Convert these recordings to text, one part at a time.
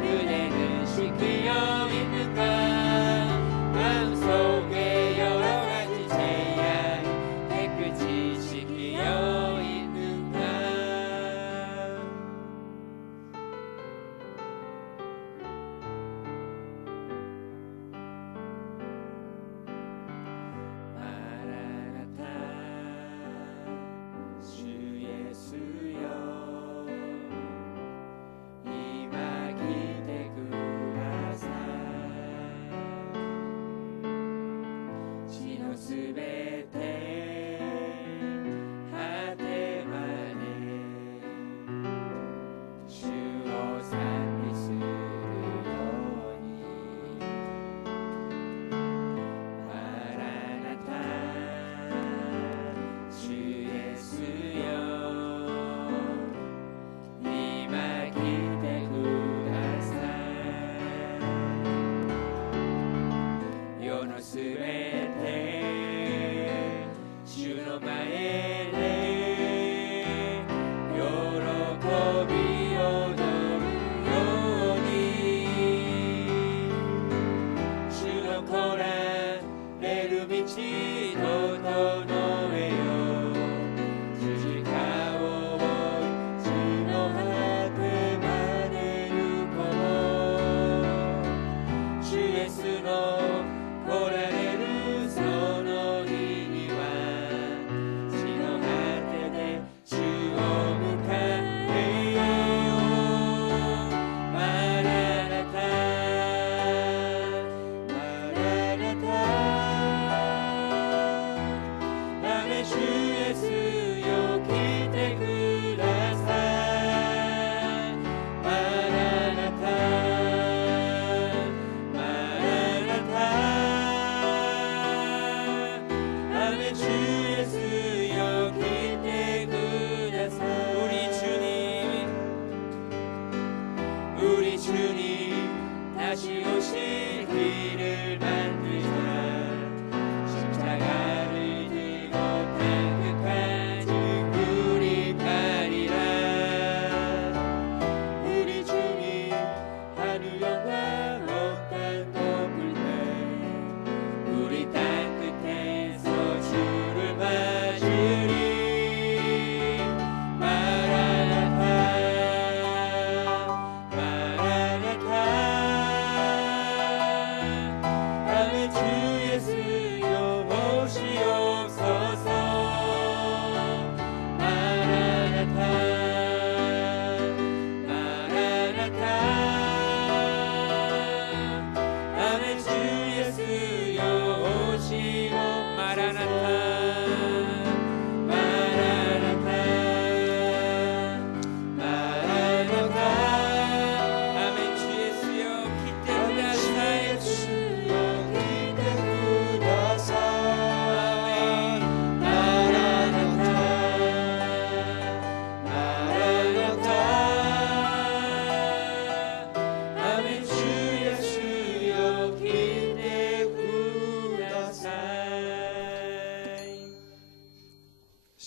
그대는 지키어 있는가 마음속에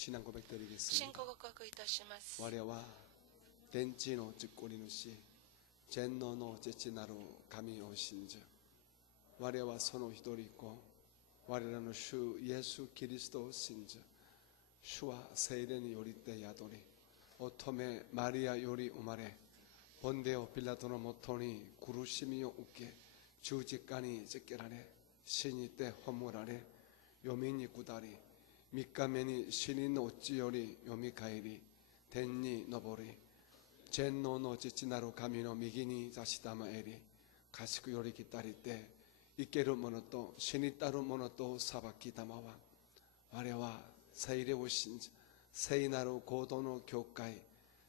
신앙 고백 信 드리겠습니다. 仰告白いたします。 我は天地の実行主全能の父なる神を信じ、我はその一人子我らの主イエス・キリストを信じ、主は聖霊によりて宿り、乙女マリアより生まれ、ポンデオ・ピラトのもとに苦しみを受け、十字架につけられ、死にて葬られ、読みに下り、三日目に死人のうちよりよみかえり、天に昇り、全能の父なる神の右に座したまえり、賢より来たりて、生ける者と死にたる者と裁きたまわ。我は聖霊を信じ、聖なる行動の教会、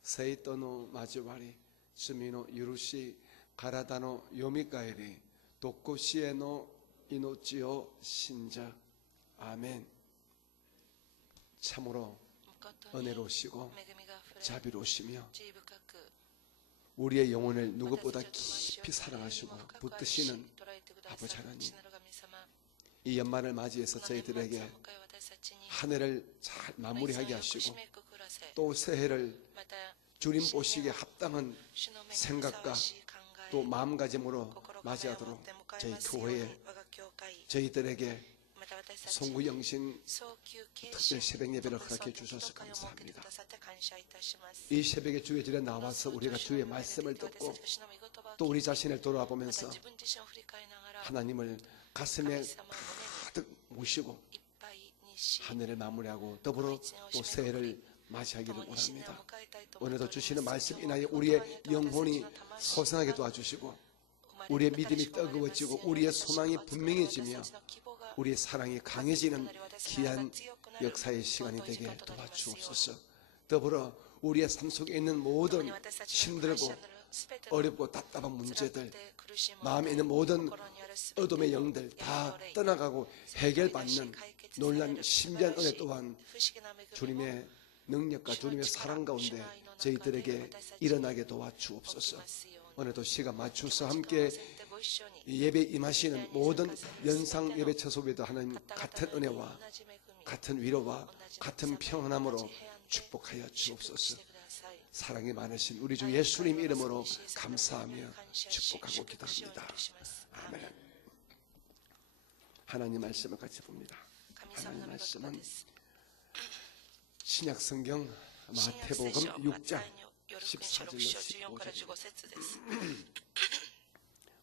聖との交わり、罪の許し、体のよみかえり、徳死への命を信じ。アーメン。 참으로 誠に 은혜로우시고 恵みがあふれ 자비로우시며 慈悲深く 우리의 영혼을 누구보다 私たちを 깊이 愛し 사랑하시고 深く愛し 붙드시는 捉えてくださ 아버지 る 하나님, 父なる神様、 이 연말을 맞이해서 この年末を 저희들에게 迎え私たちに 한 해를 잘 마무리하게 よく締 하시고 めくくらせ、 또 새해를 また 주님 보시기에 합당한 主の目にふ 생각과 さわしい考え、 또 마음가짐으로 心構えを持っ 맞이하도록 て迎え 저희 ますように 교회에 我が教会、 저희들에게 また私たちに 송구영신 早急継 특별 承 새벽 예배를 特別 허락해 の祈祷 주셔서 会を設けてく 감사합니다. ださって感謝いたします。 이 새벽에 주의 질에 나와서 우리가 주의 말씀을 듣고 또 우리 자신을 돌아와 また 보면서 自分自身を振り返りながら 하나님을 가슴에 가득 모시고 いっぱいにし、 한 해를 마무리하고 더불어 또 새해를 맞이하기를 共に新年を 원합니다. 迎えたいと思っており 오늘도 ます。 주시는 말씀 今日も 인하여 御 우리의 言葉によって 영혼이 私たちの魂 소성하게 도와주시고 生まれ 우리의 新し 믿음이 く生まれますよ 뜨거워지고 うに 우리의 私たちの 소망이 熱く 분명해지며 私たちの希望が 우리의 사랑이 강해지는 귀한 역사의 시간이 되게 도와주옵소서. 더불어 우리의 삶 속에 있는 모든 힘들고 어렵고 답답한 문제들, 마음에 있는 모든 어둠의 영들 다 떠나가고 해결받는 놀란 신비한 은혜 또한 주님의 능력과 주님의 사랑 가운데 저희들에게 일어나게 도와주옵소서. 오늘도 시간 맞춰서 함께 예배 임하시는 모든 연상 예배 처소에도 하나님 같은 은혜와 같은 위로와 같은 평안함으로 축복하여 주옵소서. 사랑이 많으신 우리 주 예수님 이름으로 감사하며 축복하고 기도합니다. 아멘. 하나님 말씀을 같이 봅니다. 하나님 말씀은 신약 성경 마태복음 6장 14절로 15절.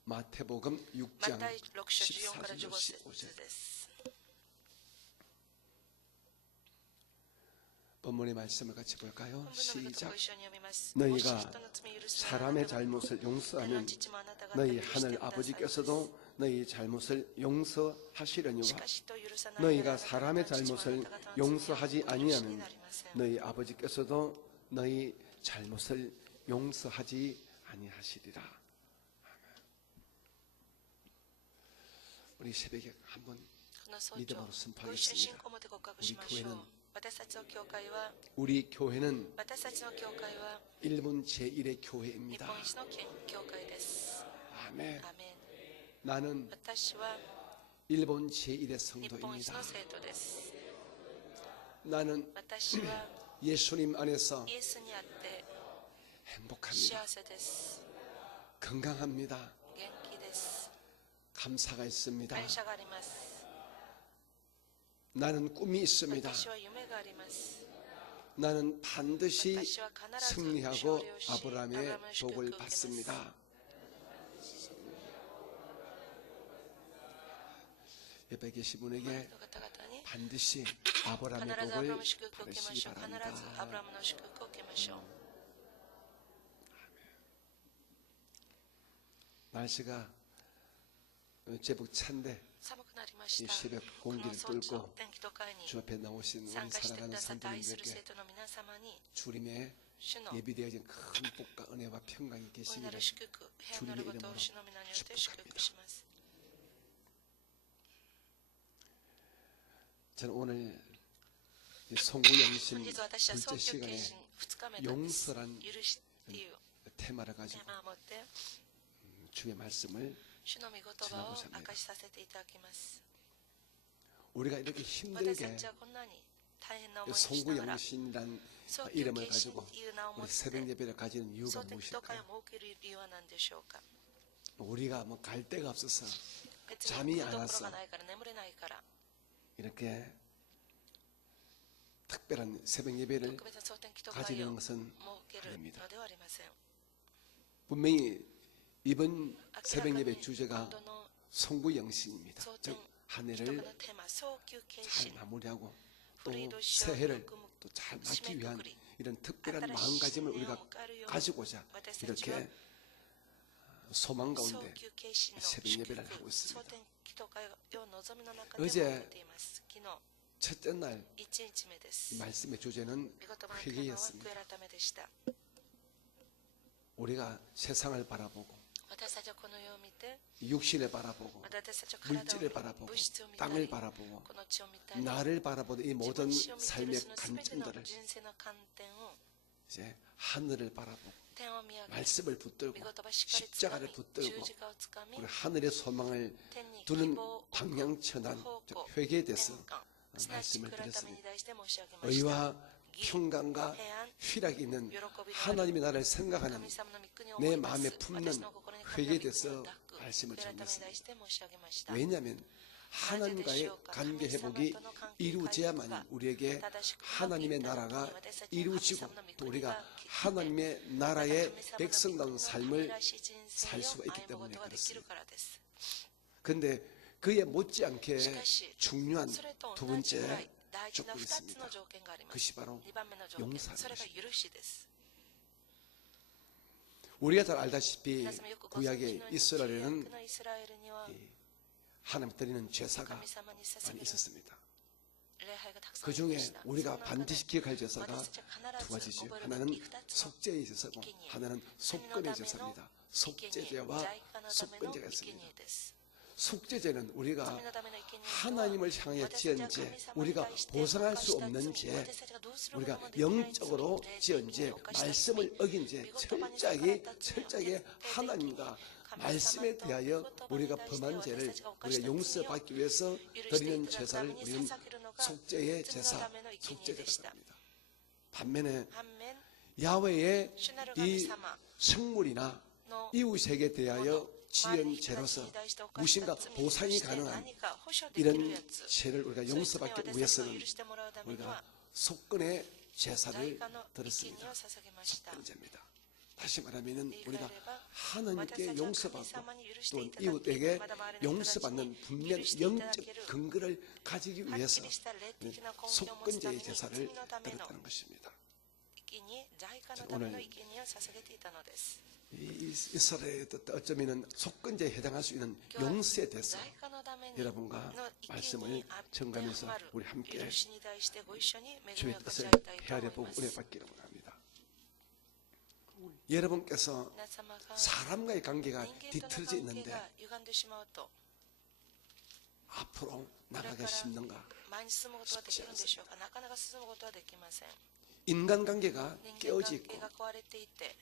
마태복음 6장 14절로 15절. 본문의 말씀을 같이 볼까요? 시작. 너희가 사람의 잘못을 용서하면 너희 하늘 아버지께서도 너희 잘못을 용서하시려니와 너희가 사람의 잘못을 용서하지 아니하면 너희 아버지께서도 너희 잘못을 용서하지 아니하시리라. 우리 새벽에 한번 믿음으로 선포하겠습니다. 우리 교회는 일본 제1의 교회입니다. 아멘. 나는 일본 제1의 성도입니다. 나는 예수님 안에서 행복합니다. 건강합니다. 감사가 있습니다. 나는 꿈이 있습니다. 나는 반드시 승리하고 아브라함의 복을 받습니다. 옆에 계신 분에게 반드시 아브라함의 복을 받으시기 바랍니다. 날씨가 제법 찬데 이 새벽 공기를 뚫고 주 앞에 나오신 우리 사랑하는 성도님들께 주님의 예비되어진 큰 복과 은혜와 평강이 계시기를 주님의 이름으로 축복합니다. 저는 오늘 송구영신 둘째 시간에 용서란 테마를 가지고 주의 말씀을 전하고자 합니다. 우리가 이렇게 힘들게 大変な思いをし 송구 ながら 영신이란 早期 이름을 決心 가지고 という名を持っ 우리 て 새벽 예배를 가지는 이유가 蒼天祈祷会 무엇일까요? を設ける理由は何でしょうか。 우리가 뭐 갈 데가 없어서 別に 잠이 行く 안 ところ 왔어. がないから眠れないから 이렇게 특별한 새벽 예배를 特別な蒼天祈祷会 가지는 を 것은 設ける 아닙니다. のではありません。 분명히 이번 明らか 새벽 に 예배 今 주제가 度の 송구 영신입니다. 蒼 즉 天祈祷会 한 の 해를 テーマ早期決 잘 心 마무리하고 또 古い年を 새해를 よく 또 잘 맞기 위한 締めくくり 이런 특별한 新しい 마음가짐을 新年を 우리가 迎えるように 가지고자 私たちは 이렇게 소망 早 가운데 期決心の 새벽 祝 예배를 福 하고 蒼 있습니다. 天祈祷会を望みの中で 어제 設けています。昨日 첫째 날 1日目です。 이 말씀의 주제는 御言葉のテーマは悔い 회개였습니다. 改めでした。 우리가 세상을 바라보고 私たちはこの世を見て 육신을 바라보고 私たちは体を見 물질을 바라보고 物質を見た 땅을 り 바라보고 この地を見たり 나를 바라보는 이 自分 모든 自身を見ている 삶의 その全ての 관점들을 人生の観点を 이제 하늘을 바라보고 天を見上げ 말씀을 御 붙들고 言葉しっかりつか 십자가를 み 붙들고 十字架をつかみ 우리 하늘의 소망을 天に希 두는 望を置く 방향천한 方 즉 向 회개에 대해서 転換すなわち 말씀을 悔い改めに 드렸습니다. 対して申し上げました。 의와 평강과 희락이 있는 하나님의 나라를 생각하는 神様の御国を 내 思います 마음에 품는 私の心に神の 회개에 御国 대해서 を抱く 말씀을 悔い改めに対 전했습니다. して申し上げました。 왜냐하면 하나님과의 관계 회복이 이루어져야만 우리에게 하나님의 나라가 이루어지고 또 우리가 하나님의 나라의 백성다운 삶을 살 수가 있기 때문에 그렇습니다. 그런데 그에 못지않게 중요한 두 번째 조건이 있습니다. 그것이 바로 2番目の条件、 용서하는 それが 것입니다. 許しです。 우리가 잘 알다시피 皆様よくご存知のよう 구약의 に 이스라엘에는 旧約のイスラエルには 하나님 드리는 제사가 神様に捧 많이 げる 있었습니다. 礼拝がたくさん 그 あり 중에 ました。 우리가 その中で 반드시 기억할 제사가 私たちは 두 必ず 가지죠. 覚えるべ 하나는 き2つの 속죄의 제사고 하나는 속건의 제사입니다. 生贄、 속죄제와 在家のための 속건제가 生 있습니다. 贄です。 속죄제는 우리가 神のための生贄とは 하나님을 향해 私たち 지은 は 죄, 神様に 우리가 対して 보상할 수 犯した 없는 罪、 죄, 私たちがどうすること 우리가 もできない罪、 영적으로 霊的 지은 に 죄, 犯した罪、 말씀을 어긴 죄, 御言葉に逆ら 철저하게 った罪を 철저하게 徹底的に 하나님과 神 말씀에 様と 대하여 御言葉に 우리가 対して 범한 私 죄를 たちが犯 우리가 した罪を 용서받기 위해서 許して 드리는 いただくた 제사를 めに 우리는 捧げるのが 속죄의 罪の 제사, ための生贄でした 속죄제라고 합니다. 반면에 反面 야훼의 主なる神 이 様 성물이나 の 이웃에게 대하여 周り 지은 の人たち 죄로서 に対して犯した 무엇인가 罪に 보상이 対して 가능한 何か保証できる 이런 やつ 죄를 우리가 そういう罪を 용서받기 私たちが 위해서는 許してもらうために 우리가 は 속건의 代 제사를 価の生贄 드렸습니다. を捧げました 속건제입니다. 다시 말하면 言い換え 우리가 れば 하나님께 私たちは神 용서받고 様に許し 또 ていただき 이웃에게 まだ周りの人たちに 용서받는 許 분명 していただ 영적 ける 근거를 가지기 はっ 위해서 きりした霊的な根拠を持つため 속건제의 に罪 제사를 のための 드렸다는 것입니다. 生贄代価のための生贄を捧げていたのです 이스라엘에 어쩌면 속건제에 해당할 수 있는 용서에 대해서 代価のために 여러분과 の生 말씀을 贄に当ては 정감해서 まる 우리 함께 許しに対してご一緒に恵み 주의 を立ち 뜻을 上げたいと 헤아려보고 思います 은혜 받기를 원합니다. 여러분께서 皆様が 사람과의 관계가 人間との 뒤틀어져 関係 있는데 が歪んでしまうと 앞으로 これ 나가기 から 쉽는가? 前に進むことはできるんでしょうかなかなか進むことはできません 인간관계가 人間 깨어져 関 있고 係が壊れていて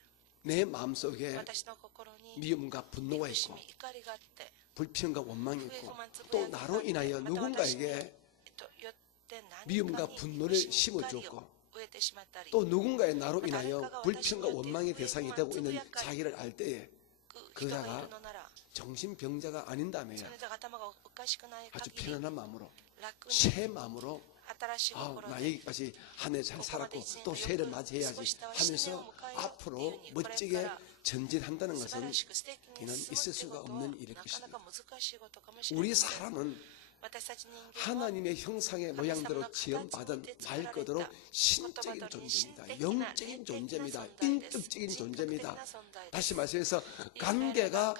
내 마음속에 私の心に 미움과 분노가 憎し 있고 み怒りがあって 불평과 원망이 있고 또 나로 인하여 また私に 누군가에게 よって何 미움과 かに 분노를 憎しみ怒り 심어주었고 を植えてしまったり 또 누군가의 나로 인하여 불평과 원망의 대상이 되고 있는 자기를 알 때에 人がいるのなら 정신병자가 そ 아닌다면 れで頭がおかしくない 아주 限り 편안한 마음으로 楽に 새 마음으로 新しい 아, 心 나 で 여기까지 한 해 잘 살았고 또 새해를 맞이해야지 하면서 앞으로 멋지게 전진한다는 素晴 것은 らしく素敵に 이는 進む 있을 って 수가 ことは 없는 일일 なかなか 것입니다. 難しいことかもしれま 우리 せん 사람은 私たち人間は 하나님의 형상의 모양대로 지음받은 말 그대로 신적인 존재입니다. 영적인 존재입니다. 인격적인 존재입니다. 다시 말씀해서 관계가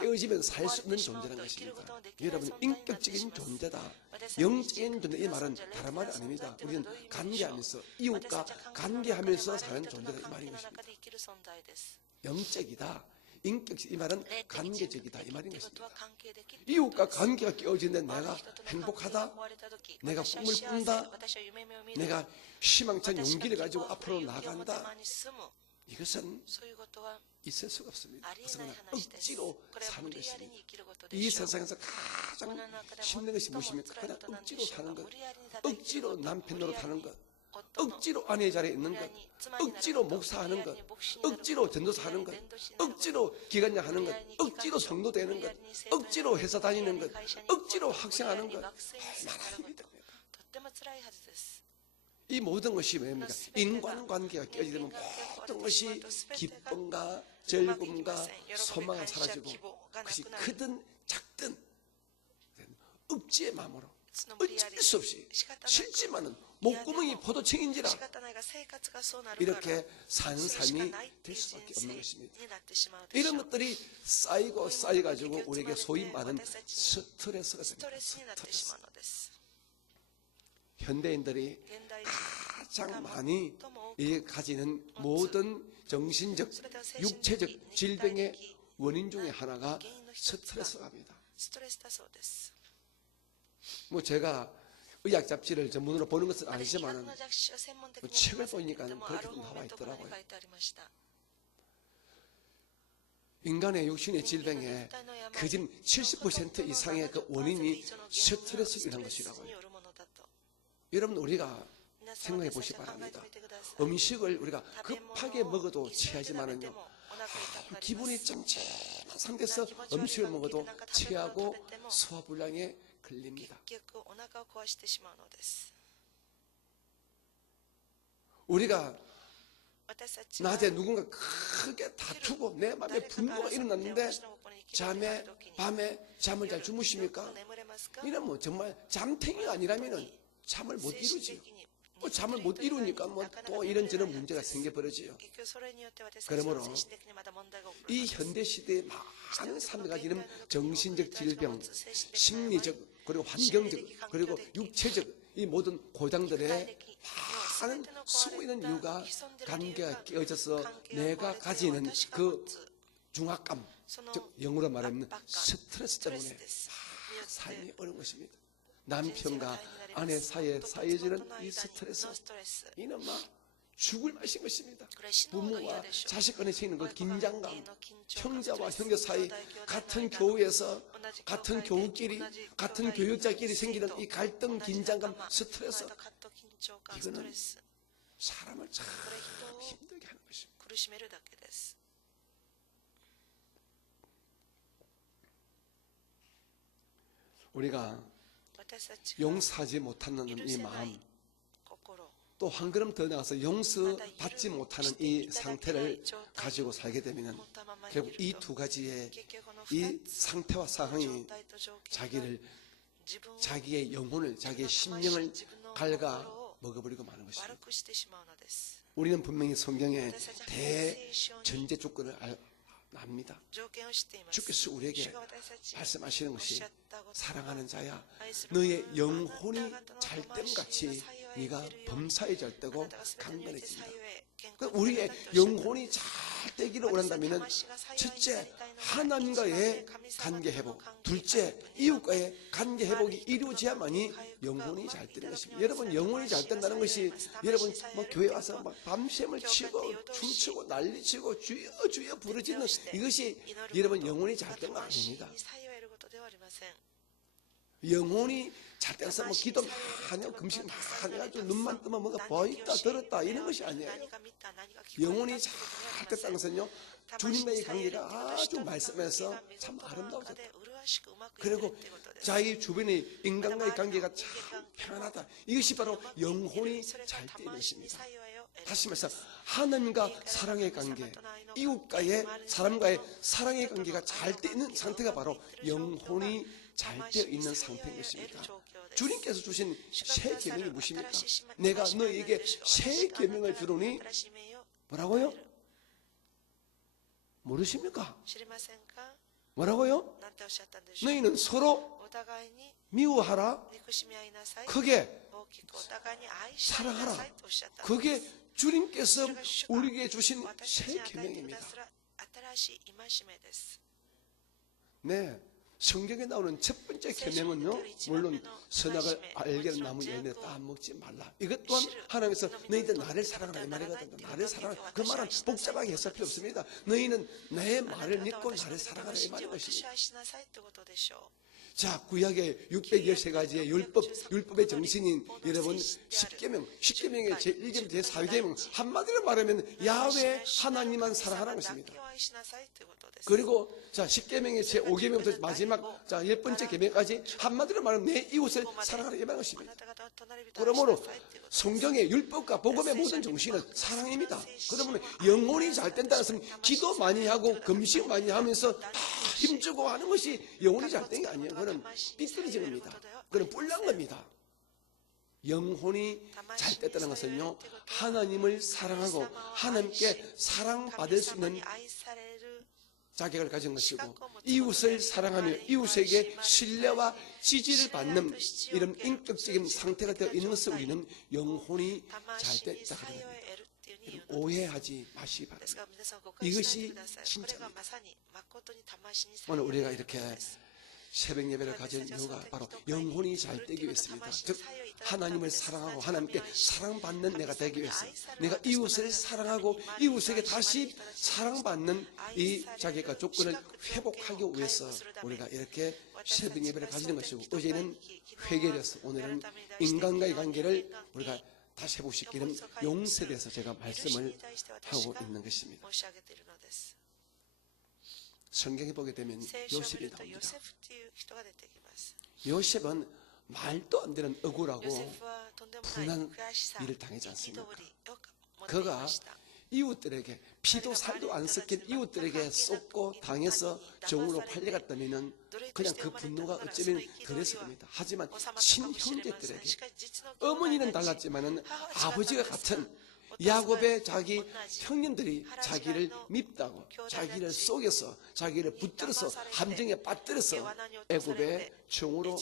깨어지면 살 수 없는 존재라는 것입니다. 여러분, 인격적인 존재다. 영적인 존재, 이 말은 다른 말이 아닙니다. 우리는 관계하면서 이웃과 관계하면서 사는 존재다 이 말인 것입니다. 영적이다. 인격적, 이 말은 관계적이다 이 말인 것입니다. 이웃과 관계가 깨어지는데 내가 행복하다, 내가 꿈을 꾼다, 내가 희망찬 용기를 가지고 앞으로 나간다, 이것은 そういうことは 있을 수가 없습니다. ありえ 그래서 ない 그냥 話です。 억지로 これは 사는 無理やり 것입니다. に生きることで 이 しょう。 세상에서 こ 가장 の中で 힘든 것이 最も 무엇입니까? 辛い 그냥 ことなんで 억지로 しょう 사는 か。 것, 無理やりにただ生きるこ 억지로 と、 남편으로 無理やり 사는 に 것, 夫の 억지로 아내의 자리에 있는 無理や 것, りに妻になる 억지로 こと、 목사하는 無理 것, やりに牧師になること、 억지로 전도사 無理やり 하는 に 것, 伝道師になること、 억지로 기관장 하는 것, 無理やりに 억지로 機関 성도 長、 되는 無理 것, やりに生徒になる 억지로 こと、 회사 無理やり 다니는 に 것, 会社に行くこと、 억지로 無理や 학생하는 りに 것 学生にな 얼마나 るこ 힘이 と、 듭니까? とっても辛いはずです。 이 모든 것이 뭡니까? 인간관계가 깨지면 모든 것이 기쁨과 즐거움과 소망이 사라지고 그것이 크든 작든 억지의 마음으로 어쩔 수 없이 싫지만은 목구멍이 포도청인지라 仕方ないが生活がそうなるから 이렇게 사는 それしか 삶이 ないってい 될 う人 수밖에 生 없는 に 것입니다. なってしまうでしょ 이런 う。 것들이 쌓이고 쌓여가지고 우리에게 소위 말하는 스트레스가 スト 됩니다. レスになってしまうのです。 현대인들이 現代 가장 많이 가지는 모든 정신적, すべては精神 육체적 的、肉体 질병의 的 원인 중에 하나가 原因の一つが 스트레스랍니다. ストレスだそうです。 뭐 제가 의학 잡지를 전문으로 보는 것은 医学 아니지만은 の雑誌を専門的に 책을 読みませんけれど 보니까 も、 그렇게 ある本を 나와 読むところに 있더라고요. 書いてありました。 인간의 육신의 人間の 질병의 肉体の病、 거진 70% 이상의 그 원인이 스트레스로 인한 ストレス 것이라고요. によるものだと。 여러분 우리가 皆さん 생각해 私 보시 たちは考え 바랍니다. てみてください。 음식을 우리가 食べ物を 급하게 먹어도 急いで食べて 취하지만은요. もお腹痛くなります。 기분이 찜찜한 상태에서 음식을 먹어도 취하고 소화불량에 걸립니다. 結局お腹を壊してしまうのです。 우리가 私たちは 낮에 누군가 크게 다투고 내 마음에 분노가 일어났는데 잠에 밤에 잠을 잘 주무십니까? 이러면 정말 잠탱이가 아니라면은 잠을 못 이루지요. 뭐 잠을 못 이루니까 뭐 또 이런저런 문제가 생겨버리지요. 그러므로 이 현대 시대의 많은 사람들이 가지는 정신적 질병, 심리적 그리고 환경적 그리고 육체적 이 모든 고장들의 많은 숨어 있는 이유가 관계가 깨어져서 내가 가지는 그 중압감, 즉 영어로 말하면 스트레스 때문에 삶이 어려운 것입니다. 남편과 아내 사이에 쌓여지는 이 스트레스, 이는 막 죽을 맛인 것입니다. 부모와 자식 간에 생기는 그 긴장감, 형제와 형제 사이, 같은 교회에서 같은 교우끼리, 같은 교육자끼리 생기는 이 갈등, 긴장감, 스트레스, 이거는 사람을 참 힘들게 하는 것입니다. 우리가 용서하지 못하는 이 마음, 또 한 걸음 더 나가서 용서받지 못하는 이 상태를 가지고 살게 되면 결국 이 두 가지의 이 상태와 상황이 자기의 영혼을, 자기의 심령을 갉아 먹어버리고 마는 것입니다. 우리는 분명히 성경에 대전제 조건을 압니다. 주께서 우리에게 말씀하시는 것이 사랑하는 자야, 너의 영혼이 잘됨 같이 네가 범사에 잘 되고 강건해진다. 우리의 영혼이 잘 되기를 원한다면 첫째, 하나님과의 관계 회복, 둘째, 이웃과의 관계 회복이 이루어져야만이 영혼이 잘 되는 것입니다. 여러분, 영혼이 잘 된다는 것이 여러분 뭐 교회 와서 막 밤샘을 치고 춤추고 난리치고 주여 주여 부르짖는 이것이 여러분 영혼이 잘 된 거 아닙니다. 영혼이 잘 돼서 뭐 기도 많이 하고 금식 많이 해가지고 눈만 뜨면 뭐가 보였다 들었다 이런 것이 아니에요. 영혼이 잘 됐다는 것은요, 주님과의 관계가 아주 말씀에서 참 아름다워졌다. 그리고 자기 주변의 인간과의 관계가 참 평안하다. 이것이 바로 영혼이 잘 되는 것입니다. 다시 말해서 하나님과 사랑의 관계, 이웃과의 사람과의 사랑의 관계가 잘 되어 있는 상태가 바로 영혼이 잘 되어 있는 상태인 것입니다. 주님께서 주신 새 계명이 무엇입니까? 내가 너에게 새 계명을 주노니 뭐라고요? 모르십니까? 뭐라고요? 너희는 서로 미워하라, 크게 사랑하라. 그게 주님께서 우리에게 주신 새 계명입니다. 네, 성경에 나오는 첫 번째 계명은요, 물론 선악을 알게 나무 열매 따먹지 말라. 이것 또한 하나님께서 너희들 나를 사랑하라 이 말이거든요. 나를 사랑하라. 그 말은 복잡하게 해석할 필요 없습니다. 너희는 내 말을 믿고 나를 사랑하라 이 말인 것입니다. 자, 구약의 613가지의 율법의 정신인 여러분 10계명의 제1계명, 제4계명 한마디로 말하면 야훼 하나님만 사랑하라는 것입니다. 그리고 자, 10계명의 제5계명부터 마지막 자, 10번째 계명까지 한마디로 말하면 내 이웃을 사랑하라 이 말인 것입니다. 그러므로 성경의 율법과 복음의 모든 정신은 사랑입니다. 그러면 영혼이 잘 된다는 것은 기도 많이 하고 금식 많이 하면서 다 힘주고 하는 것이 영혼이 잘 된 게 아니에요. 그건 삐뚤어진 겁니다. 그건 뿔난 겁니다. 영혼이 잘 됐다는 것은요, 하나님을 사랑하고 하나님께 사랑받을 수 있는 자격을 가진 것이고, 이웃을 사랑하며 이웃에게 신뢰와 지지를 받는 이런 인격적인 상태가 되어 있는 것을 우리는 영혼이 잘 됐다 그러는 겁니다. 오해하지 마시기 바랍니다. 이것이 진짜입니다. 오늘 우리가 이렇게 새벽 예배를 가진 이유가 바로 영혼이 잘 되기 위해서입니다. 즉 하나님을 사랑하고 하나님께 사랑받는 내가 되기 위해서, 내가 이웃을 사랑하고 이웃에게 다시 사랑받는 이 자격과 조건을 회복하기 위해서 우리가 이렇게 새벽 예배를 가지는 것이고, 어제는 회개에서 오늘은 인간과의 관계를 우리가 다시 회복시키는 용서에 대해서 제가 말씀을 하고 있는 것입니다. 성경에 보게 되면 요셉이 나옵니다. 요셉은 말도 안 되는 억울하고 분한 일을 당하지 않습니까? 그가 이웃들에게 피도 살도 안 섞인 이웃들에게 쏟고 당해서 종으로 팔려갔다면 그냥 그 분노가 어쩌면 덜했을 겁니다. 하지만 친형제들에게, 어머니는 달랐지만은 아버지가 같은 야곱의 자기 형님들이 자기를 밉다고, 자기를 속여서, 자기를 붙들어서 함정에 빠뜨려서 애굽의 종으로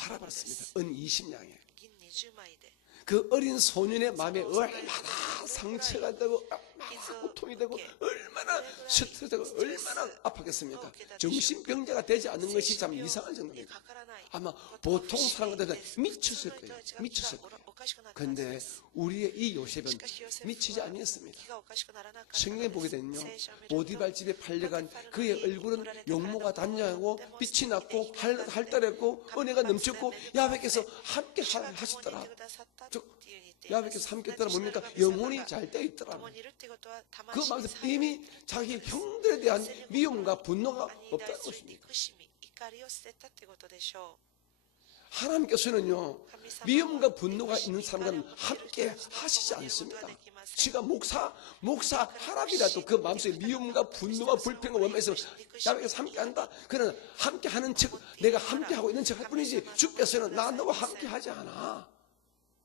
팔아버렸습니다. 은 20냥에. 그 어린 소년의 마음에 얼마나 상처가 되고 얼마나 고통이 되고 얼마나 스트레스되고 얼마나 아팠겠습니까? 정신병자가 되지 않는 것이 참 이상한 정도입니다. 아마 보통 사람들은 미쳤을 거예요. 미쳤을 거예요. 그런데 우리의 이 요셉은 미치지 아니었습니다. 성경에 보게 되면요, 보디발 집에 팔려간 그의 얼굴은 용모가 단장하고 빛이 났고 활달했고 은혜가 넘쳤고 야훼께서 함께 하시더라. 즉 야훼께서 함께 했더라 뭡니까? 영혼이 잘 되어 있더라. 그 마음에서 이미 자기 형들에 대한 미움과 분노가 없다는 것입니다. 하나님께서는요, 미움과 분노가 있는 사람과는 함께 하시지 않습니다. 지가 목사 하랍이라도 그 마음속에 미움과 분노와 불평과 원망에서 야훼께서 함께 한다. 그러나 함께 하는 척, 내가 함께 하고 있는 척 할 뿐이지 주께서는 나 너와 함께 하지 않아.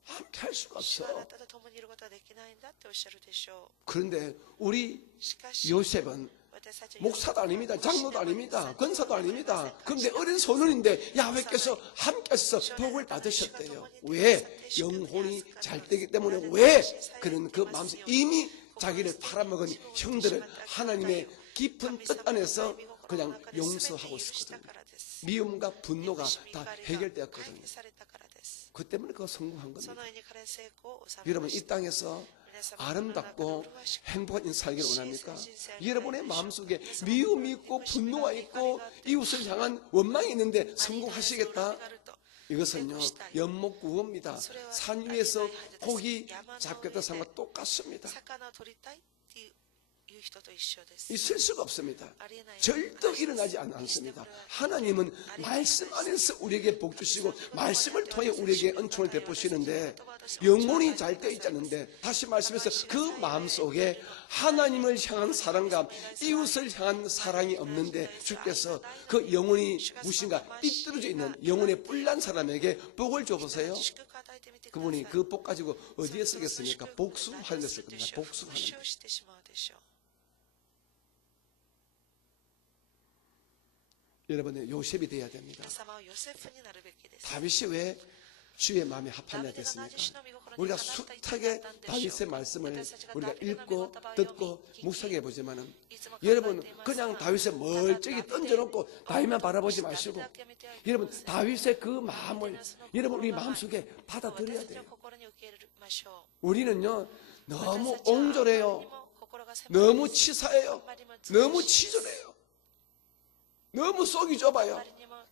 함께 할 수가 없어. 그런데 우리 요셉은 목사도 아닙니다. 장로도 아닙니다. 권사도 아닙니다. 그런데 어린 소년인데 야훼께서 함께 하셔서 복을 받으셨대요. 왜? 영혼이 잘 되기 때문에. 왜? 그는 그 마음속에 이미 자기를 팔아먹은 형들을 하나님의 깊은 뜻 안에서 그냥 용서하고 있었거든요. 미움과 분노가 다 해결되었거든요. 그 때문에 그가 성공한 겁니다. 여러분, 이 땅에서 아름답고 행복한 인생 살기를 원합니까? 여러분의 마음속에 미움이 있고 분노가 있고 이웃을 향한 원망이 있는데 성공하시겠다? 이것은요, 연목구호입니다. 산 위에서 고기 잡겠다 상과 똑같습니다. 있을 수가 없습니다. 절대 일어나지 않습니다. 하나님은 말씀 안에서 우리에게 복 주시고 말씀을 통해 우리에게 은총을 베푸시는데 영혼이 잘 되어 있지 않는데, 다시 말씀해서 그 마음속에 하나님을 향한 사랑과 이웃을 향한 사랑이 없는데 주께서 그 영혼이 무엇인가 삐뚤어져 있는 영혼의 뿔난 사람에게 복을 줘보세요. 그분이 그 복 가지고 어디에 쓰겠습니까? 복수하는 데 쓸 겁니다. 복수하는 데. 여러분의 요셉이 되어야 됩니다. 다윗이 왜 주의 마음에 합한 자 됐습니까? 우리가 숱하게 다윗의 말씀을 우리가 읽고 듣고 묵상해 보지만은 여러분 그냥 다윗의 멀쩡히 던져놓고 다윗만 바라보지 마시고 여러분 다윗의 그 마음을 여러분 우리 마음속에 받아들여야 돼요. 우리는요 너무 옹졸해요. 너무 치사해요. 너무 치졸해요. 너무 속이 좁아요.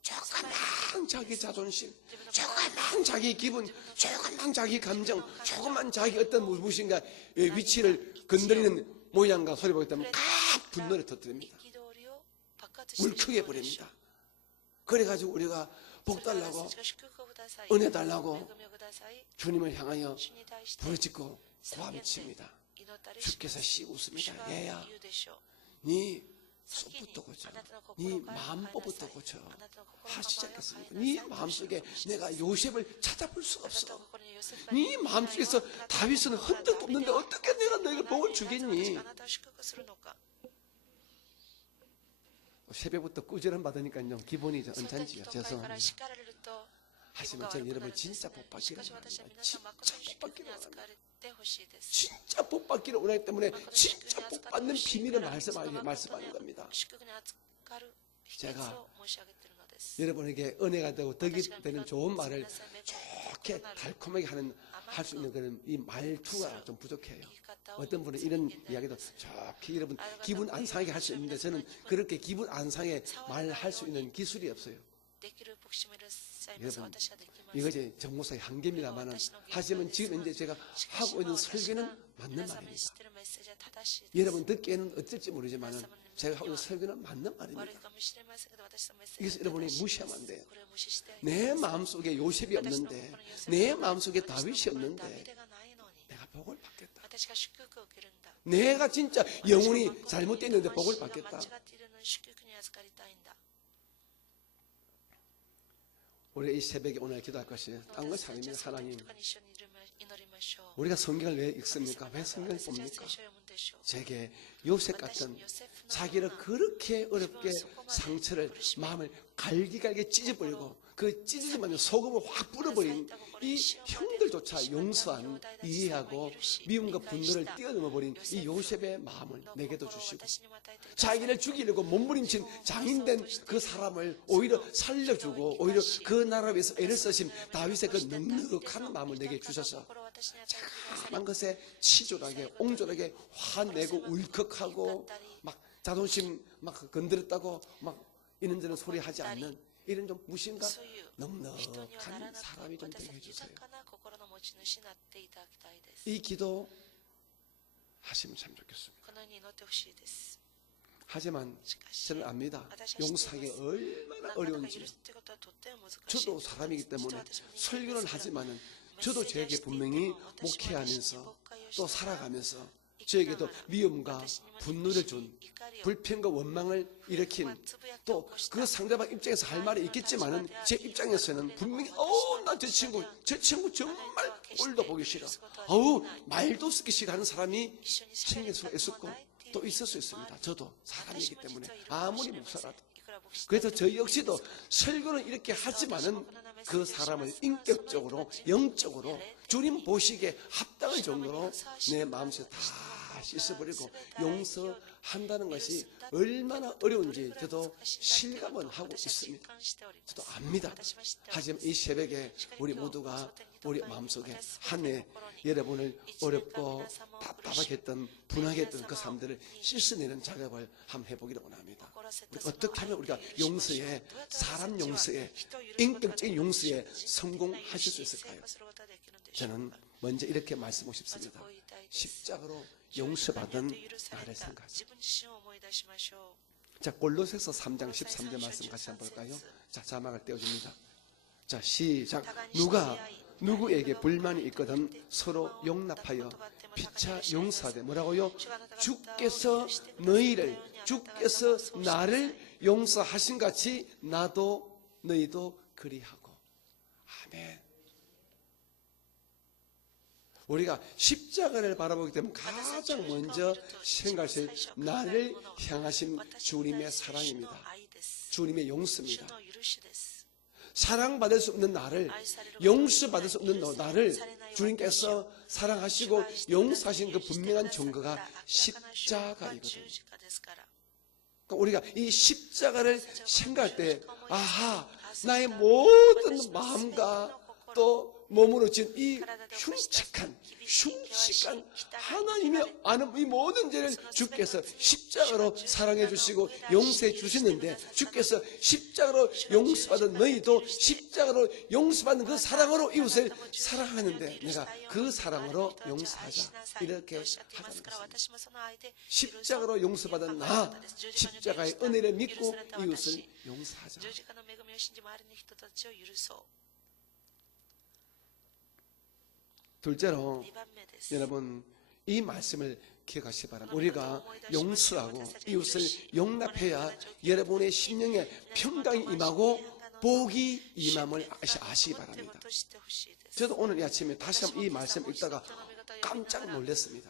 조금만 자기 자존심, 조금만 자기 기분, 조금만 자기 감정, 조금만 자기 어떤 무엇인가 위치를 건드리는 모양과 소리 보기 때문에 각 분노를 터뜨립니다. 울크게 버립니다. 그래가지고 우리가 복 달라고 은혜 달라고 주님을 향하여 부르짖고 고함칩니다. 주께서 씌우십니다. 얘야, 네 속부터 고쳐, 네 마음법부터 고쳐 하시지 않겠습니까? 네 마음속에 내가 요셉을 찾아볼 수가 없어. 네 마음속에서 다윗은 흔적도 없는데 어떻게 내가 너에게 복을 주겠니? 새벽부터 꾸지람 받으니까요 기분이 언짢지요. 죄송합니다. 하지만 저는 여러분 진짜 복 받기를 원합니다. 진짜 복 받기를 원합니다. 진짜 복 받기를 원하기 때문에 진짜 복 받는 비밀을 말씀하는 겁니다. 제가 여러분에게 은혜가 되고 덕이 되는 좋은 말을 좋게 달콤하게 할 수 있는 그런 이 말투가 좀 부족해요. 어떤 분은 이런 이야기도 좋게 여러분 기분 안 상하게 할 수 있는데 저는 그렇게 기분 안 상하게 말할 수 있는 기술이 없어요. 여러분 이것이 정목사의 한계입니다만은 하지만 지금 이제 제가 하고 있는 설교는 맞는 말입니다. 여러분 듣기에는 어쩔지 모르지만은 제가 하고 있는 설교는 맞는 말입니다. 그래서 여러분이 무시하면 안 돼요. 내 마음속에 요셉이 없는데 내 마음속에 다윗이 없는데 내가 복을 받겠다. 내가 진짜 영혼이 잘못됐는데 복을 받겠다. 우리가 이 새벽에 오늘 기도할 것이 딴 것이 아닙니다. 하나님, 우리가 성경을 왜 읽습니까? 왜 성경을 봅니까? 제게 요셉 같은 자기를 그렇게 어렵게 상처를 마음을 갈기갈기 찢어버리고 그 찢어지면 소금을 확 뿌려버린 이 형들조차 용서한 이해하고 미움과 분노를 뛰어넘어버린 이 요셉의 마음을 내게도 주시고 자기를 죽이려고 몸부림친 장인된 그 사람을 오히려 살려주고 오히려 그 나라를 위해서 애를 쓰신 다윗의 그 넉넉한 마음을 내게 주셔서 작은 것에 치졸하게 옹졸하게 화내고 울컥하고 막 자존심 막 건드렸다고 막 이런저런 소리 하지 않는 이런 좀 무심과 넉넉한 사람이 좀 되게 해주세요. 이 기도 하시면 참 좋겠습니다. 하지만 저는 압니다. 용서하기 얼마나 어려운지. 저도 사람이기 때문에 설교는 하지만은 저도 저에게 분명히 목회하면서 또 살아가면서 저에게도 미움과 분노를 준 불평과 원망을 일으킨 또 그 상대방 입장에서 할 말이 있겠지만은 제 입장에서는 분명히 나 저 친구 정말 꼴도 보기 싫어. 말도 쓰기 싫어하는 사람이 생길 수가 있었고 또 있을 수 있습니다. 저도 사람이기 때문에 아무리 목사라도. 그래서 저 역시도 설교는 이렇게 하지만은 그 사람을 인격적으로 영적으로 주님 보시기에 합당할 정도로 내 마음속에 다 씻어버리고 용서한다는 것이 얼마나 어려운지 저도 실감은 하고 있습니다. 저도 압니다. 하지만 이 새벽에 우리 모두가 우리 마음속에 한 해 여러분을 어렵고 답답하게 했던 분하게 했던 그 사람들을 씻어내는 작업을 한번 해보기를 원합니다. 어떻게 하면 우리가 용서에 사람 용서에 인격적인 용서에 성공하실 수 있을까요? 저는 먼저 이렇게 말씀하고 싶습니다. 십자가로 용서받은 나를 생각하죠. 자, 골로새서 3장 13절 말씀 같이 한번 볼까요? 자, 자막을 떼어줍니다. 자, 시작. 누가 누구에게 불만이 있거든 서로 용납하여 피차 용서하되 뭐라고요? 주께서 나를 용서하신 같이 나도 너희도 그리하고. 아멘. 우리가 십자가를 바라보기 때문에 가장 먼저 생각할 나를 향하신 주님의 사랑입니다. 주님의 용서입니다. 사랑받을 수 없는 나를, 용서받을 수 없는 나를 주님께서 사랑하시고 용서하신 그 분명한 증거가 십자가이거든요. 그러니까 우리가 이 십자가를 생각할 때, 아하, 나의 모든 마음과 또 몸으로 지은 이 흉측한 하나님의 아는 이 모든 죄를 주께서 십자가로 사랑해 주시고 용서해 주시는데, 주께서 십자가로 용서받은 너희도 십자가로 용서받는 그 사랑으로 이웃을 사랑하는데 내가 그 사랑으로 용서하자, 이렇게 하자는 것입니다. 십자가로 용서받은 나, 십자가의 은혜를 믿고 이웃을 용서하자. 둘째로 여러분, 이 말씀을 기억하시기 바랍니다. 우리가 용서하고 이웃을 용납해야 여러분의 심령에 평강이 임하고 복이 임함을 아시기 바랍니다. 저도 오늘 이 아침에 다시 한번 이 말씀 읽다가 깜짝 놀랐습니다.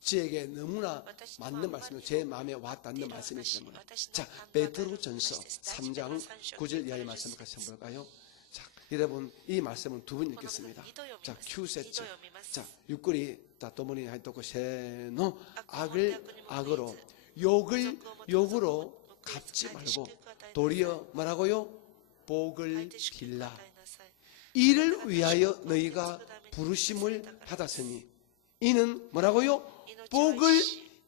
저에게 너무나 맞는 말씀이에요. 제 마음에 와닿는 말씀이기 때문에. 자, 베드로전서 3장 9절 이하의 말씀을 같이 한번 볼까요? 자, 여러분, 이 말씀은 두 번 읽겠습니다. 자, 큐세츠. 자, 육골이 자, 도모니 하이토코 세노. 악을 악으로, 욕을 욕으로 갚지 말고 도리어 뭐라고요? 복을 빌라. 이를 위하여 너희가 부르심을 받았으니 이는 뭐라고요? 복을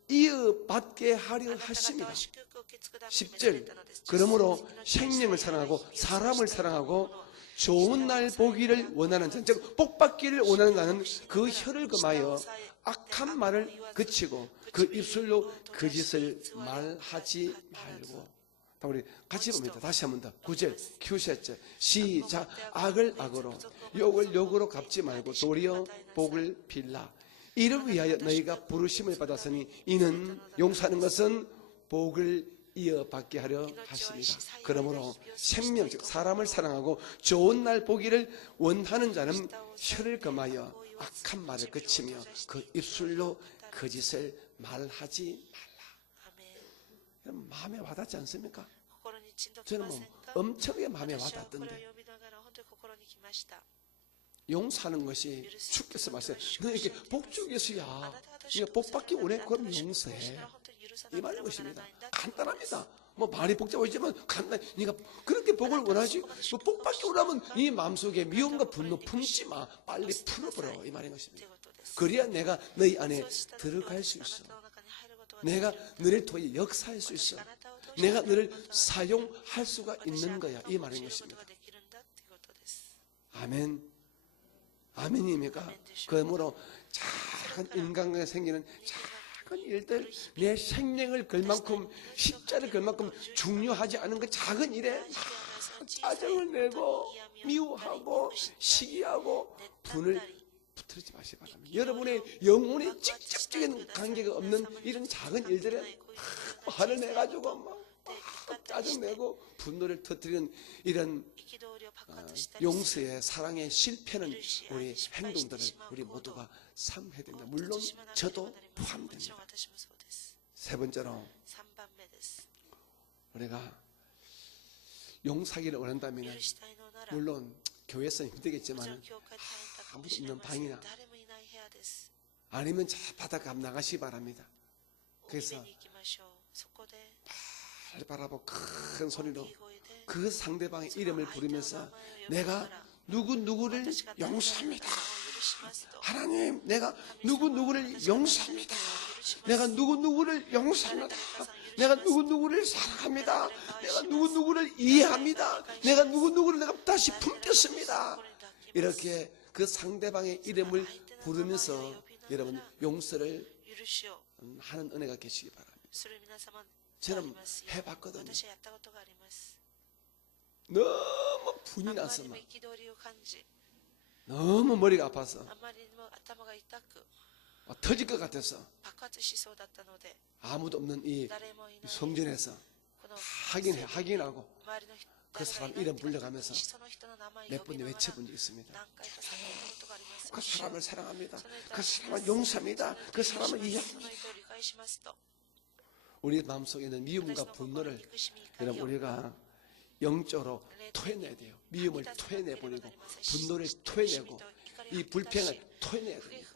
이어받게 하려 하십니다. 10절. 그러므로 생명을 사랑하고 사람을 사랑하고 좋은 날 보기를 원하는 자, 즉 복받기를 원하는 자는 그 혀를 금하여 악한 말을 그치고 그 입술로 거짓을 말하지 말고. 우리 같이 봅니다. 다시 한 번 더. 9절 큐셋째 시작. 악을 악으로, 욕을 욕으로 갚지 말고 도리어 복을 빌라. 이를 위하여 너희가 부르심을 받았으니 이는 용서하는 것은 복을 이어받게 하려 하십니다. 그러므로 생명, 즉 사람을 사랑하고 좋은 날 보기를 원하는 자는 혀를 금하여 악한 말을 그치며 그 입술로 거짓을 말하지 말라. 마음에 와닿지 않습니까? 저는 뭐 엄청나게 마음에 와닿던데, 용서하는 것이 주께서 말씀하세요. 너에게 복 주기 위해서야. 네가 복 받기 원해? 그럼 용서해. 이 말인 것입니다. 간단합니다. 뭐 말이 복잡하지만 간단히, 네가 그렇게 복을 원하지, 뭐 복 받기 원하면 네 마음속에 미움과 분노 품지 마. 빨리 풀어버려, 이 말인 것입니다. 그래야 내가 너희 안에 들어갈 수 있어. 내가 너를 통해 역사할 수 있어. 내가 너를 사용할 수가 있는 거야, 이 말인 것입니다. 아멘. 아멘입니까? 그러므로 작은 인간관계에 생기는 작은 일들, 내 생명을 걸 만큼, 십자를 걸 만큼 중요하지 않은 그 작은 일에 짜증을 내고 미워하고 시기하고 분을 붙들지 마시기 바랍니다. 여러분의 영혼의 직접적인 관계가 없는 이런 작은 일들에 화를 내가지고 막 짜증내고 분노를 터뜨리는 이런 용서의 사랑의 실패는 우리 행동들을 우리 모두가 삼해야 됩니다. 물론 저도 포함됩니다. 세 번째로, 우리가 용서하기를 원한다면 물론 교회에서 힘들겠지만 아무도 없는 방이나 아니면 저 바닷가 나가시기 바랍니다. 그래서 발 바라보고 큰 소리로 그 상대방의 이름을 부르면서 내가 누구누구를 용서합니다. 하나님, 내가 누구누구를 용서합니다. 내가 누구누구를 용서합니다. 내가 누구누구를 사랑합니다. 내가 누구누구를 이해합니다. 내가 누구누구를 내가 다시 품겠습니다. 이렇게 그 상대방의 이름을 부르면서 여러분 용서를 하는 은혜가 계시기 바랍니다. 저는 해봤거든요. 너무 분이 나서 막 너무 머리가 아파서 터질 것 같아서 아무도 없는 이 성전에서 확인하고 그 사람 이름 불러가면서 몇 번 외쳐본 적이 있습니다. 그 사람을 사랑합니다. 그 사람을 용서합니다. 그 사람을 이해합니다. 우리 마음속에 있는 미움과 분노를 여러분 우리가 영적으로 토해내야 돼요. 미움을 토해내버리고 분노를 토해내고 이 불평을 토해내야 됩니다.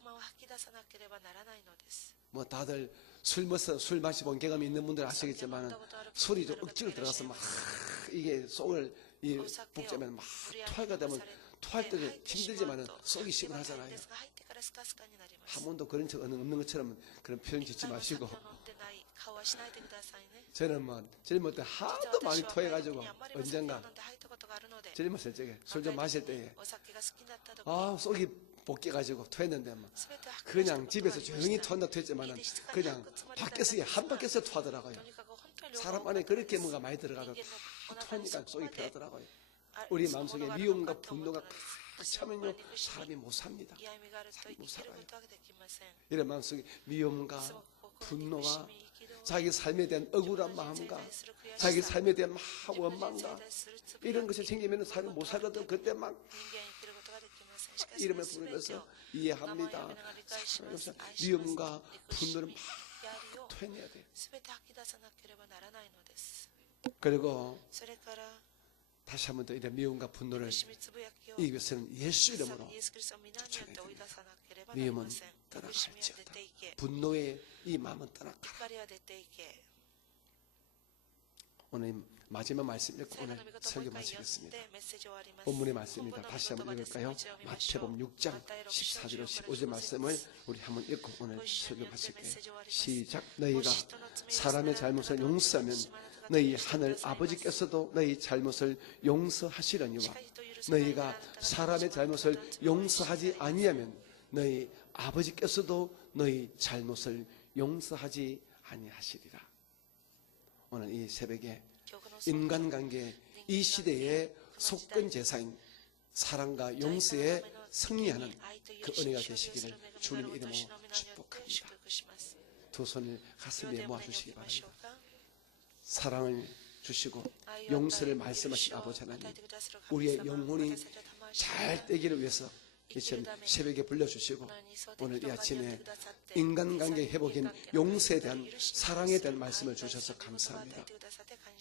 뭐 다들 술 마시본 경험이 있는 분들 아시겠지만 술이 좀 억지로 들어가서 막 이게 속을 북자면 막 토하게 되면 토할 때도 힘들지만 속이 시원하잖아요. 한 번도 그런 적 없는 것처럼 그런 표현 짓지 마시고 저는 뭐 젊을 때 하도 많이 토해가지고 언젠가 젊었을 적에 술 좀 마실 때에 속이 볶여가지고 토했는데 뭐 그냥 집에서 조용히 토한다 토했지만은 그냥 밖에서 한 밖에서 토하더라고요. 사람 안에 그렇게 뭔가 많이 들어가도 토하니까 속이 편하더라고요. 우리 마음속에 미움과 분노가 꽉 차면요 사람이 못 삽니다. 사람이 못 살아요. 이런 마음속에 미움과 분노와 자기 삶에 대한 억울한 마음과 자기 삶에 대한 원망과 이런 것이 생기면 사람이 못 살거든. 그때 막 이름을 부르면서 이해합니다. 미움과 분노를 막 토해내야 돼요. 그리고 다시 한 번 더 이런 미움과 분노를 이기기 위해서는 예수 이름으로 쫓아내야 됩니다. 미움은 떠나갈지어다. 분노의 이 마음은 떠나가라. 오늘 마지막 말씀 읽고 오늘 설교 마치겠습니다. 본문의 말씀입니다. 다시 한번 읽을까요? 마태복음 6장 14절 15절 말씀을 우리 한번 읽고 오늘 설교 마칠게요. 시작. 너희가 사람의 잘못을 용서하면 너희 하늘 아버지께서도 너희 잘못을 용서하시려니와 너희가 사람의 잘못을 용서하지 아니하면 너희 아버지께서도 너희 잘못을 용서하지 아니하시리라. 오늘 이 새벽에 인간관계 이 시대의 속건제사인 사랑과 용서에 승리하는 그 은혜가 되시기를 주님 이름으로 축복합니다. 두 손을 가슴에 모아주시기 바랍니다. 사랑을 주시고 용서를 말씀하신 아버지 하나님, 우리의 영혼이 잘 되기를 위해서 이처럼 새벽에 불러주시고 오늘 이 아침에 인간관계 회복인 용서에 대한 사랑에 대한 말씀을 주셔서 감사합니다.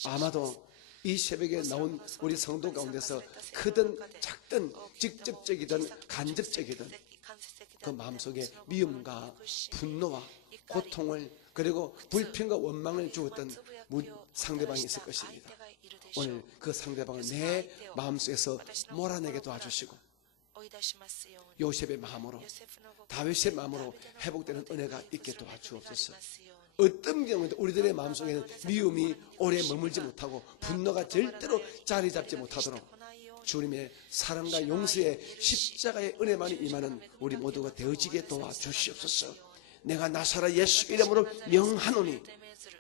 아마도 이 새벽에 나온 우리 성도 가운데서 크든 작든 직접적이든 간접적이든 그 마음속에 미움과 분노와 고통을 그리고 불평과 원망을 주었던 상대방이 있을 것입니다. 오늘 그 상대방을 내 마음속에서 몰아내게 도와주시고 요셉의 마음으로 다윗의 마음으로 회복되는 은혜가 있게 도와주옵소서. 어떤 경우에도 우리들의 마음속에는 미움이 오래 머물지 못하고 분노가 절대로 자리 잡지 못하도록 주님의 사랑과 용서의 십자가의 은혜만이 임하는 우리 모두가 되어지게 도와주시옵소서. 내가 나사렛 예수 이름으로 명하노니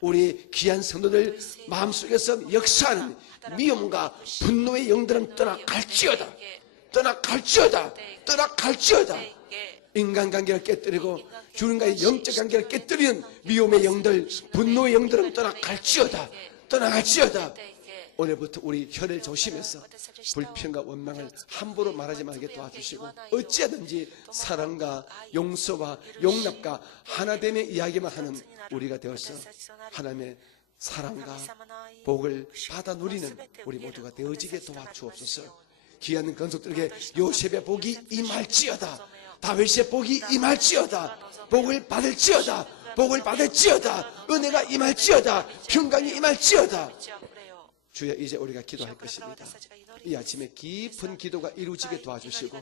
우리 귀한 성도들 마음속에서 역사하는 미움과 분노의 영들은 떠나갈지어다. 떠나갈지어다. 떠나갈지어다. 인간관계를 깨뜨리고 주님과의 영적 관계를 깨뜨리는 미움의 영들, 분노의 영들은 떠나갈지어다. 떠나갈지어다. 오늘부터 우리 혀를 조심해서 불평과 원망을 함부로 말하지 말게 도와주시고 어찌하든지 사랑과 용서와 용납과 하나됨의 이야기만 하는 우리가 되어서 하나님의 사랑과 복을 받아 누리는 우리 모두가 되어지게 도와주옵소서. 귀한 건속들에게 요셉의 복이 임할지어다. 다윗의 복이 임할지어다. 복을 받을지어다. 복을 받을지어다. 은혜가 임할지어다. 평강이 임할지어다. 주여, 이제 우리가 기도할 것입니다. 이 아침에 깊은 기도가 이루어지게 도와주시고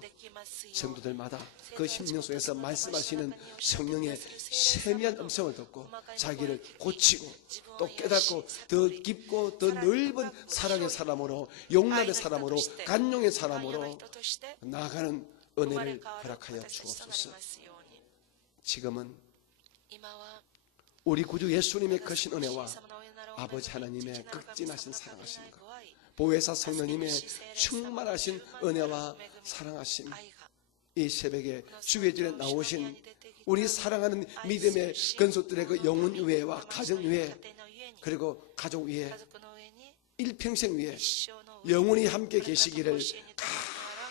성도들마다 그 심령 속에서 말씀하시는 성령의 세미한 음성을 듣고 자기를 고치고 또 깨닫고 더 깊고 더 넓은 사랑의 사람으로, 용납의 사람으로, 간용의 사람으로 나아가는 은혜를 허락하여 주옵소서. 지금은 우리 구주 예수님의 크신 은혜와 아버지 하나님의 극진하신 사랑하심, 보혜사 성령님의 충만하신 은혜와 사랑하심, 이 새벽에 주의 전에 나오신 우리 사랑하는 믿음의 건속들의 그 영혼 위에와 가정 위에 그리고 가족 위에 일평생 위에 영원히 함께 계시기를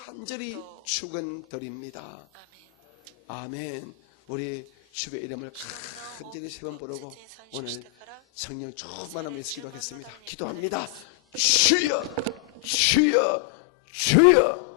간절히 축원드립니다. 아멘. 우리 주의 이름을 간절히 세 번 부르고 오늘 성령 충만함을 위해서 기도하겠습니다. 기도합니다. 주여 주여 주여